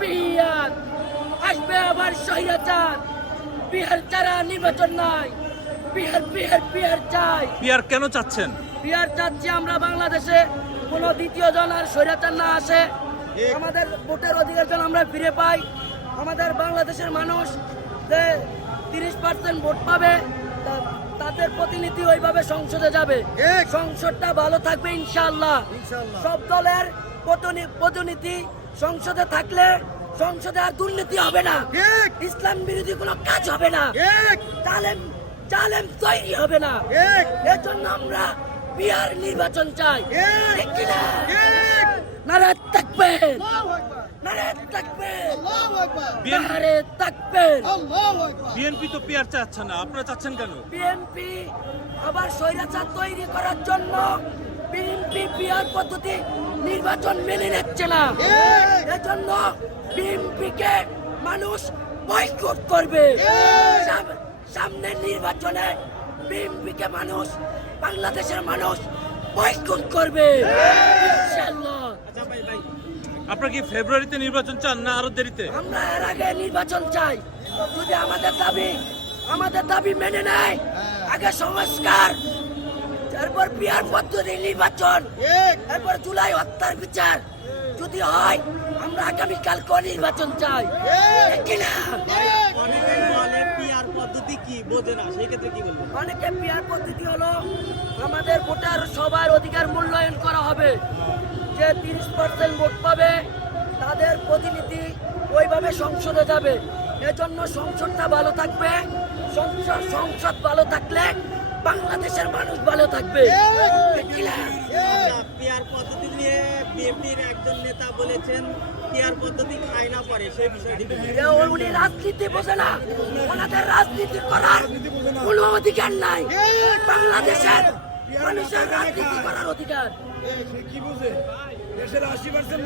Peer আসবে আবার স্বৈরাচার। বিহার ছাড়া নির্বাচন নাই। বিহার বিহার বিহার চাই। পিয়ার কেন চাচ্ছেন? বিহার চাচ্ছি আমরা বাংলাদেশে। কোনো দ্বিতীয় জন আর স্বৈরাচার না আসে। আমাদের ভোটের অধিকার যেন আমরা ফিরে পাই। আমাদের বাংলাদেশের মানুষ যে তিরিশ পার্সেন্ট ভোট পাবে তা- তাদের প্রতিনিধি ওইভাবে সংসদে যাবে। সংসদটা ভালো থাকবে ইনশাল্লাহ সব দলের প্রতিনি- প্রতিনিধি সংসদে থাকলে সংসদে আর দুর্নীতি হবে না। ইসলাম বিরোধী কোনো কাজ হবে না। জালেম জালেম তৈরি হবে না। এজন্য আমরা বিহার নির্বাচন চাই? নারায় থাকবেন নারায় থাকবেন বিহারে থাকবেন বিএনপি তো পিয়ার চাচ্ছে না আপনারা চাচ্ছেন কেন? বিএনপি আবার স্বৈরাচার তৈরি করার জন্য বিএনপি বিহার পদ্ধতি নির্বাচন মেনে নিচ্ছে না। এজন্য বিএনপি কে মানুষ বয়কট করবে। সাম- সামনের নির্বাচনে বিএনপি কে মানুষ বাংলাদেশের মানুষ বয়কট করবে। ইনশাআল্লাহ। আপনারা কি ফেব্রুয়ারিতে নির্বাচন চান না আরও দেরিতে? আমরা এর আগে নির্বাচন চাই। যদি আমাদের দাবি আমাদের দাবি মেনে নেয় আগে সংস্কার এরপর বিহার পদ্ধতি নির্বাচন। এরপর জুলাই হত্যার বিচার। যদি হয় আমরা আগামীকাল নির্বাচন চাই? ঠিক। কিনা? পদ্ধতি কি? বোঝে না সেই ক্ষেত্রে কি বলবেন অনেকে বিহার পদ্ধতি হলো আমাদের ভোটার সবার অধিকার মূল্যায়ন করা হবে। যে তিরিশ পার্সেন্ট ভোট পাবে তাদের প্রতিনিধি ওইভাবে সংসদে যাবে। এজন্য সংসদটা ভালো থাকবে। সংসদ সংসদ ভালো থাকলে বাংলাদেশের মানুষ ভালো থাকবে? পিআর পদ্ধতি নিয়ে বিএনপির একজন নেতা বলেছেন পিআর পদ্ধতি খায় না পরে সেই বিষয়টি? উনি রাজনীতি বোঝে না ওনাদের রাজনীতি করার কোনো অধিকার নাই বাংলাদেশের মানুষের রাজনীতি করার অধিকার কি বুঝে দেশের আশি পার্সেন্ট